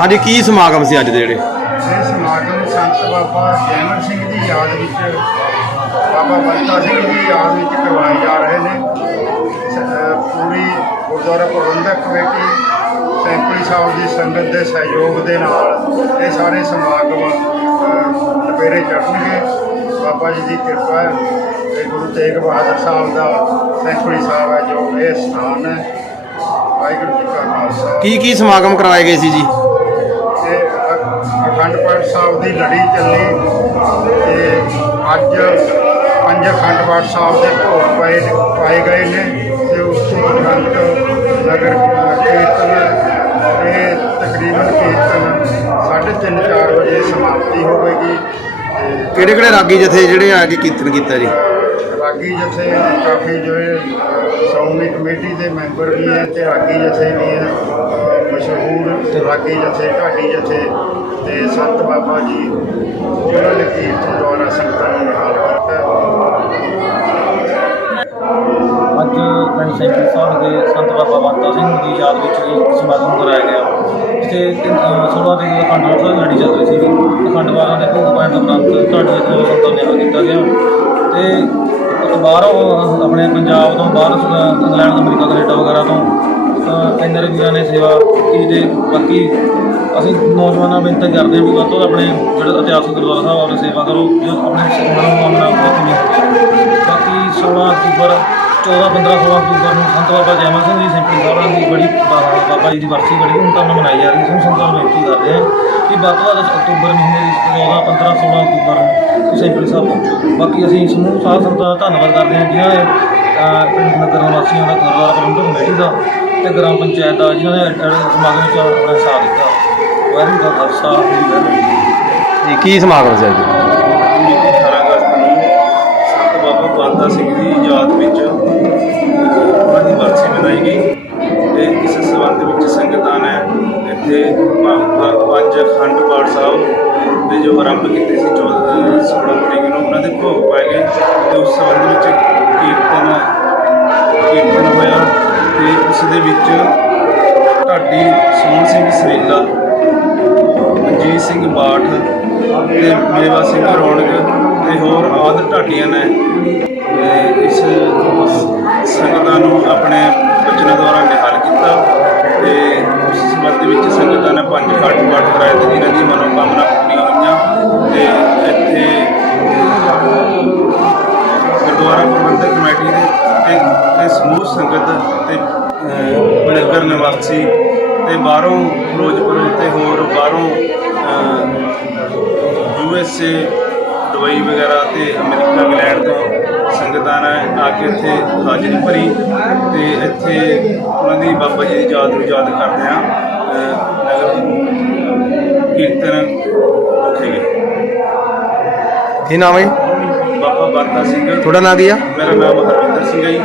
ਹਾਂਜੀ ਕੀ ਸਮਾਗਮ ਸੀ ਅੱਜ ਦੇ ਜਿਹੜੇ? ਇਹ ਸਮਾਗਮ ਸੰਤ ਬਾਬਾ ਜੈਮਨ ਸਿੰਘ ਦੀ ਯਾਦ ਵਿੱਚ ਬਾਬਾ ਬੰਤਾ ਸਿੰਘ ਦੀ ਯਾਦ ਵਿੱਚ ਕਰਵਾਏ ਜਾ ਰਹੇ ਨੇ। ਸ- ਪੂਰੀ ਗੁਰਦੁਆਰਾ ਪ੍ਰਬੰਧਕ ਕਮੇਟੀ ਸੈਂਕੜੀ ਸਾਹਿਬ ਦੀ ਸੰਗਤ ਦੇ ਸਹਿਯੋਗ ਦੇ ਨਾਲ ਇਹ ਸਾਰੇ ਸਮਾਗਮ ਅਹ, ਦੁਪਹਿਰੇ ਚੜ੍ਹਨਗੇ। ਬਾਬਾ ਜੀ ਦੀ ਕਿਰਪਾ ਹੈ। ਤੇ ਗੁਰੂ ਤੇਗ ਬਹਾਦਰ ਸਾਹਿਬ ਦਾ ਸੈਂਕੜੀ ਸਾਹਿਬ ਹੈ ਜੋ ਇਹ ਸਥਾਨ ਹੈ। ਵਾਹਿਗੁਰੂ ਜੀ ਕਾ ਖਾਲਸਾ। ਕੀ ਕੀ ਸਮਾਗਮ ਕਰਵਾਏ ਗਏ ਸੀ ਜੀ? ਅ- ਅਖੰਡ ਪਾਠ ਸਾਹਿਬ ਦੀ ਲੜੀ ਚੱਲੀ ਤੇ ਅੱਜ ਪੰਜ ਅਖੰਡ ਪਾਠ ਸਾਹਿਬ ਦੇ ਭੋਗ ਪਾਏ ਪਾਏ ਗਏ ਨੇ ਤੇ ਉਸ ਤੋਂ ਉਪਰੰਤ ਨਗਰ ਕੀਰਤਨ ਇਹ ਤਕਰੀਬਨ ਕੀਰਤਨ 3:30 4 ਵਜੇ ਸਮਾਪਤੀ ਹੋਵੇਗੀ। ਕਿਹੜੇ ਕਿਹੜੇ ਰਾਗੀ ਜਥੇ ਜਿਹੜੇ ਆ ਕੇ ਕੀਰਤਨ ਕੀਤਾ ਜੀ? ਰਾਗੀ ਜਥੇ ਕਾਫੀ ਜੋ ਸ਼੍ਰੋਮਣੀ ਕਮੇਟੀ ਦੇ ਮੈਂਬਰ ਵੀ ਹੈ ਤੇ ਰਾਗੀ ਜਥੇ ਵੀ ਹੈ ਮਸ਼ਹੂਰ ਰਾਗੀ ਜਥੇ ਢਾਡੀ ਜਥੇ ਤੇ ਸੰਤ ਬਾਬਾ ਜੀ ਉਹਨਾਂ ਨੇ ਕੀਰਤਨ ਦੁਆਰਾ ਸੰਗਤਾਂ ਨੂੰ ਨਿਹਾਲ ਕੀਤਾ। ਅੱਜ ਪਿੰਡ ਸੈਂਕੜੀ ਸਾਹਿਬ ਦੇ ਸੰਤ ਬਾਬਾ ਬੰਤਾ ਸਿੰਘ ਦੀ ਯਾਦ ਵਿੱਚ ਇੱਕ ਸਮਾਗਮ ਕਰਾਇਆ ਗਿਆ। ਜਿੱਥੇ 16 ਤਰੀਕ ਅਖੰਡ ਪਾਠ ਸਾਹਿਬ ਲੜੀ ਚੱਲ ਰਹੀ ਸੀ। ਅਖੰਡ ਪਾਠਾਂ ਦੇ ਭੋਗ ਪਾਣ ਤੋਂ ਉਪਰੰਤ ਤੁਹਾਡੇ ਇੱਥੇ ਸੰਤਾਂ ਨੇ ਕੀਤਾ ਗਿਆ। ਤੇ ਬਾਹਰੋਂ ਆਪਣੇ ਪੰਜਾਬ ਤੋਂ ਬਾਹਰ ਇੰਗਲੈਂਡ ਅਮਰੀਕਾ ਕੈਨੇਡਾ ਵਗੈਰਾ ਤੋਂ ਅ, ਇੰਨੇ ਵੀਰਾਂ ਨੇ ਸੇਵਾ ਕੀਤੀ ਤੇ ਬਾਕੀ ਅਸੀਂ ਨੌਜਵਾਨਾਂ ਬੇਨਤੀ ਕਰਦੇ ਹਾਂ ਵੀ ਵੱਧ ਤੋਂ ਆਪਣੇ ਜਿਹੜੇ ਇਤਿਹਾਸਕ ਗੁਰਦੁਆਰਾ ਸਾਹਿਬ ਆਪਣੀ ਸੇਵਾ ਕਰੋ ਜੋ ਆਪਣੇ ਸਿੱਖਾਂ ਨੂੰ ਕਾਮਨਾ ਉੱਥੇ ਨਹੀਂ ਹੁੰਦੀ ਬਾਕੀ 16 ਅਕਤੂਬਰ 14 15 16 ਅਕਤੂਬਰ ਨੂੰ ਸੰਤ ਬਾਬਾ ਜੈਮਲ ਸਿੰਘ ਜੀ ਸਿੰਪਲੀ ਸਾਹਿਬਾਂ ਦੀ ਬੜੀ ਬਾ- ਬਾਬਾ ਜੀ ਦੀ ਵਰਸੀ ਬੜੀ ਧੂਮਧਾਮ ਨਾਲ ਮਨਾਈ ਜਾ ਰਹੀ ਹੈ ਸੰਤਾਂ ਨੂੰ ਬੇਨਤੀ ਕਰਦੇ ਹਾਂ ਕਿ ਵੱਧ ਤੋਂ ਵੱਧ ਅਕਤੂਬਰ ਮਹੀਨੇ ਦੀ 14 15 16 ਅਕਤੂਬਰ ਨੂੰ ਸਿੰਪਲੀ ਸਾਹਿਬ ਪਹੁੰਚੋ ਬਾਕੀ ਅਸੀਂ ਸਮੂਹ ਸਾਧ ਸੰਤਾਂ ਦਾ ਧੰਨਵਾਦ ਕਰਦੇ ਹਾਂ ਜਿਨ੍ਹਾਂ ਨੇ ਅਹ, ਪਿੰਡ ਨਗਰ ਨਿਵਾਸੀਆਂ ਦਾ ਗੁਰਦੁਆਰਾ ਪ੍ਰਬੰਧਕ ਕਮੇਟੀ ਦਾ ਤੇ ਗ੍ਰਾਮ ਪੰਚਾਇਤ ਦਾ ਜਿਨ੍ਹਾਂ ਨੇ ਐਡ- ਐਡ- ਸਮਾਗਮ ਵਿੱਚ ਆਪਣਾ ਸਾਥ ਦਿੱਤਾ। ਵਾਹਿਗੁਰੂ ਦਾ ਖਾਲਸਾ ਵਾਹਿਗੁਰੂ ਜੀ ਕੀ ਫਤਿਹ। ਜੀ ਕੀ ਸਮਾਗਮ ਸੀ ਅੱਜ? ਮਿਤੀ 18 ਅਗਸਤ ਨੂੰ ਸੰਤ ਬਾਬਾ ਬੰਦਾ ਸਿੰਘ ਦੀ ਯਾਦ ਵਿੱਚ ਅਖੰਡ ਪਾਠ ਸਾਹਿਬ ਦੇ ਜੋ ਆਰੰਭ ਕੀਤੇ ਸੀ 14 16 ਤਰੀਕ ਨੂੰ, ਉਹਨਾਂ ਦੇ ਭੋਗ ਪਾਏ ਗਏ ਤੇ ਉਸ ਸੰਬੰਧ ਵਿੱਚ ਕੀਰਤਨ ਕੀਰਤਨ ਹੋਇਆ ਤੇ ਉਸ ਦੇ ਵਿੱਚ ਢਾਡੀ ਸੋਹਣ ਸਿੰਘ ਸਰੇਲਾ, ਮਨਜੀਤ ਸਿੰਘ ਬਾਠ ਤੇ ਮੇਵਾ ਸਿੰਘ ਰੌਣਕ ਤੇ ਹੋਰ ਆਦ ਢਾਡੀਆਂ ਨੇ। ਇਸ ਸੰਗਤਾਂ ਦੀ ਮਨੋਕਾਮਨਾ ਪੂਰੀਆਂ ਹੋਈਆਂ ਤੇ ਇੱਥੇ ਗੁਰਦੁਆਰਾ ਪ੍ਰਬੰਧਕ ਕਮੇਟੀ ਦੇ ਤੇ ਤੇ ਸਮੂਹ ਸੰਗਤ ਤੇ ਅਹ, ਨਿਵਾਸੀ ਤੇ ਬਾਹਰੋਂ ਫਿਰੋਜ਼ਪੁਰ ਤੇ ਹੋਰ ਬਾਹਰੋਂ ਯੂ ਐਸ ਏ ਦੁਬਈ ਵਗੈਰਾ ਤੇ ਅਮਰੀਕਾ ਇੰਗਲੈਂਡ ਤੋਂ ਸੰਗਤਾਂ ਨੇ ਆ ਕੇ ਇੱਥੇ ਹਾਜ਼ਰੀ ਭਰੀ ਤੇ ਇੱਥੇ ਉਹਨਾਂ ਦੀ ਬਾਬਾ ਜੀ ਦੀ ਯਾਦ ਨੂੰ ਯਾਦ ਕਰਦੇ ਆ ਨਗਰ ਕੀਰਤਨ ਰੱਖੇ ਗਏ ਕੀ ਨਾਮ ਹੈ ਜੀ? ਬਾਬਾ ਬੰਤਾ ਸਿੰਘ ਤੁਹਾਡਾ ਨਾਮ ਕੀ ਆ ਮੇਰਾ ਨਾਮ ਹਰਵਿੰਦਰ ਸਿੰਘ ਹੈ ਜੀ